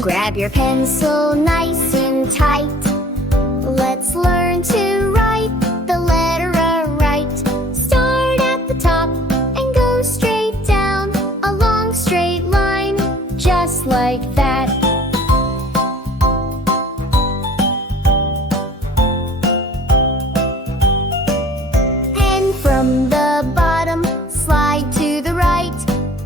Grab your pencil nice and tight. Let's learn to write the letter right. Start at the top and go straight down a long straight line, just like that. And from the bottom, slide to the right,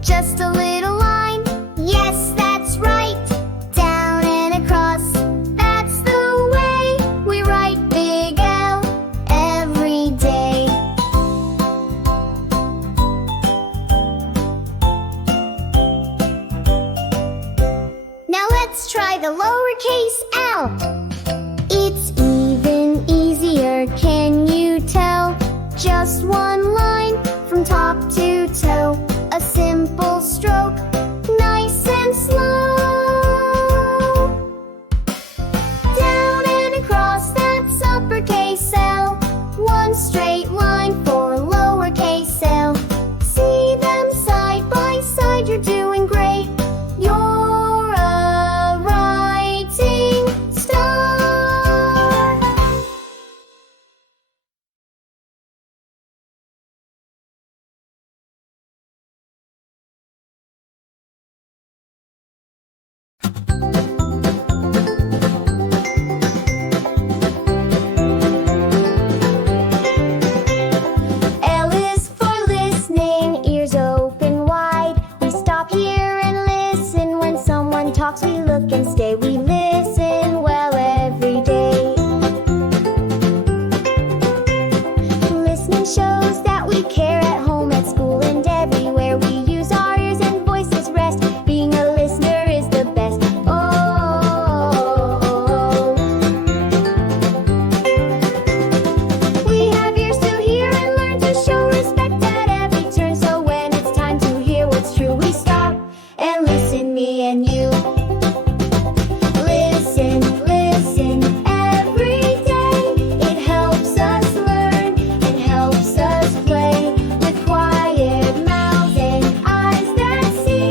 just a little line. Yes, that's right. Down and across, that's the way we write big L every day. Now let's try the lowercase l. It's even easier, can you tell? Just one line from top to toe. A simple stroke, nice and slow. Down and across, that's uppercase L. One straight line for lowercase l. See them side by side, you're doing great. You're a writing star. L is for listening, ears open wide. We stop here and listen. When someone talks, we look and stay. We listen well every day. Listening shows that we care at home, at school, and everywhere. We use our ears and voices rest. Being a listener is the best. Oh, we have ears to hear and learn to show respect at every turn. So when it's time to hear what's true, we stop and listen, me and you. Listen, listen every day. It helps us learn, it helps us play. With quiet mouths and eyes that see,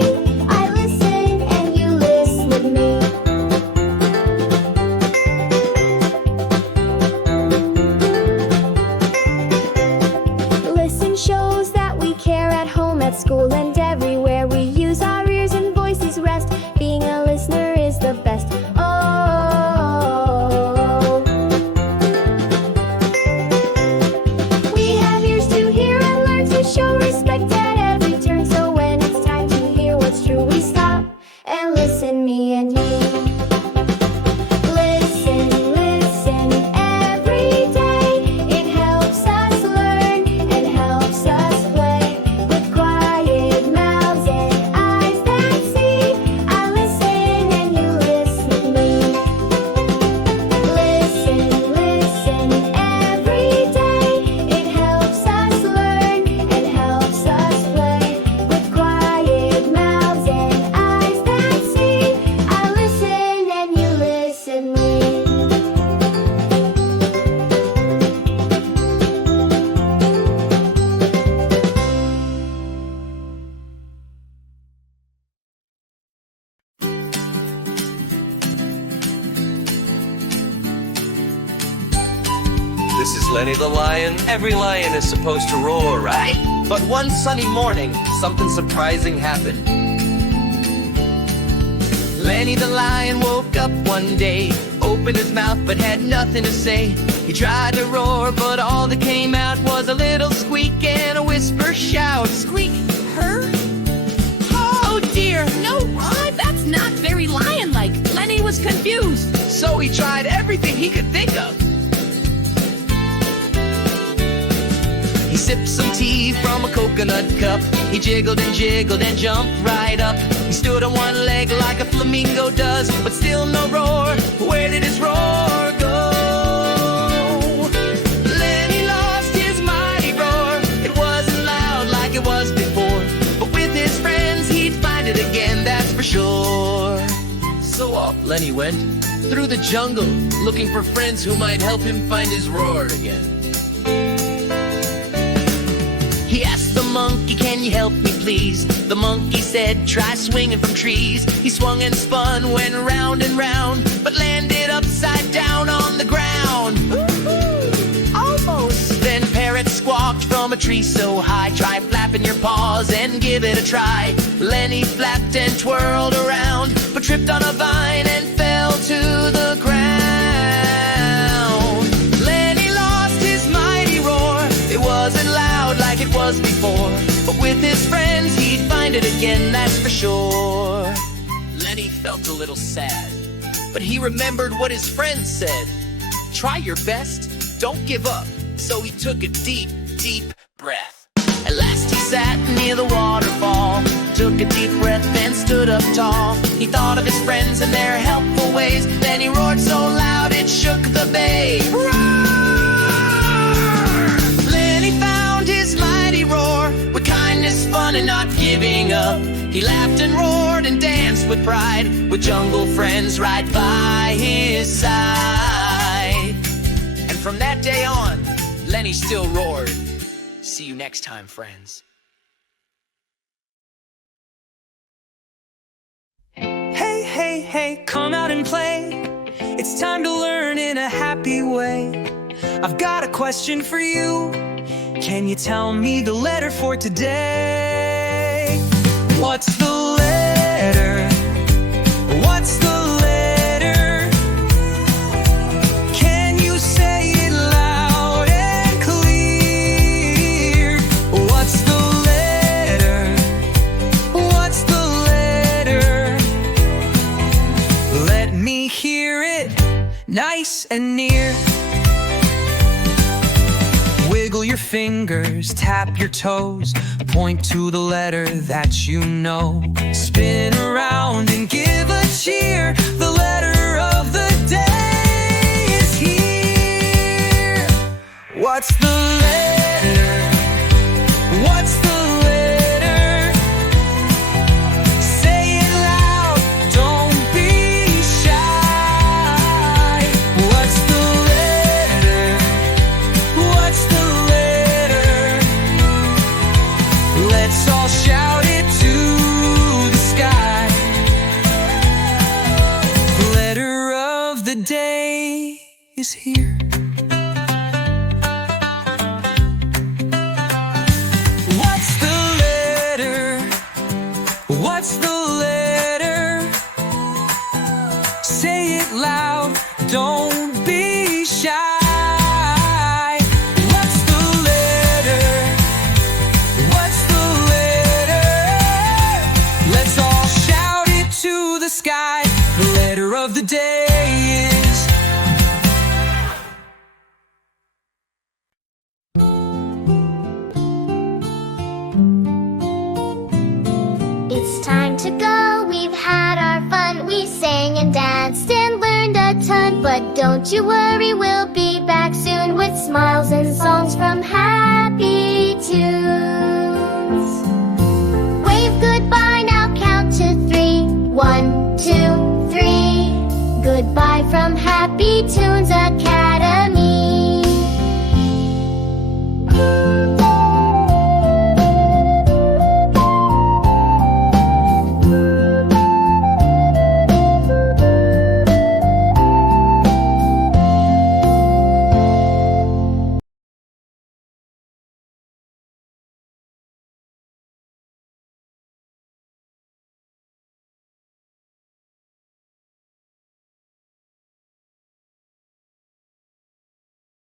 I listen and you listen with me. Listen shows that we care at home, at school, and everywhere. We use our ears and voices rest. Being a listener is the best. Oh, we have ears to hear and learn to show respect at every turn. So when it's time to hear what's true, we stop and listen, me and you. Listen, listen every day. It helps us learn, it helps us play. With quiet mouths and eyes that see, I listen and you listen with me. Listen, listen every day. It helps us learn, it helps us play. With quiet mouths and eyes that see, I listen and you listen with me. This is Lenny the lion. Every lion is supposed to roar, right? But one sunny morning, something surprising happened. Lenny the lion woke up one day, opened his mouth but had nothing to say. He tried to roar, but all that came out was a little squeak and a whisper shout. Squeak, her? Oh dear, no, that's not very lion-like. Lenny was confused. So he tried everything he could think of. He sipped some tea from a coconut cup. He jiggled and jumped right up. He stood on one leg like a flamingo does, but still no roar. Where did his roar go? Lenny lost his mighty roar. It wasn't loud like it was before, but with his friends he'd find it again, that's for sure. So off Lenny went through the jungle, looking for friends who might help him find his roar again. He asked the monkey, can you help me please? The monkey said, try swinging from trees. He swung and spun, went round and round, but landed upside down on the ground. Almost. Then parrot squawked from a tree so high, try flapping your paws and give it a try. Lenny flapped and twirled around, but tripped on a vine and fell to the ground. Lenny lost his mighty roar. It wasn't loud like it was before, but with his friends he'd find it again, that's for sure. Lenny felt a little sad, but he remembered what his friends said. Try your best, don't give up. So he took a deep, deep breath. At last he sat near the waterfall, took a deep breath, then stood up tall. He thought of his friends and their helpful ways, then he roared so loud it shook the bay. Roar! Lenny found his mighty roar, with kindness, fun, and not giving up. He laughed and roared and danced with pride, with jungle friends right by his side. And from that day on, Lenny still roared. See you next time, friends. Hey, hey, hey, come out and play. It's time to learn in a happy way. I've got a question for you. Can you tell me the letter for today? What's the letter? What's the letter? Can you say it loud and clear? What's the letter? What's the letter? Let me hear it nice and near. Wiggle your fingers, tap your toes, point to the letter that you know. Spin around and give a cheer. The letter of the day is here. What's the letter? What's the letter? Say it loud, don't be shy. What's the letter? What's the letter? Let's all shout it to the sky. The letter of the day is here. What's the letter? What's the letter? Say it loud, don't be shy. What's the letter? What's the letter? Let's all shout it to the sky. The letter of the day is It's time to go, we've had our fun. We sang and danced and learned a ton. But don't you worry, we'll be back soon with smiles and songs from Happy Tunes. Wave goodbye, now count to 3. 1, 2, 3. Goodbye from Happy Tunes.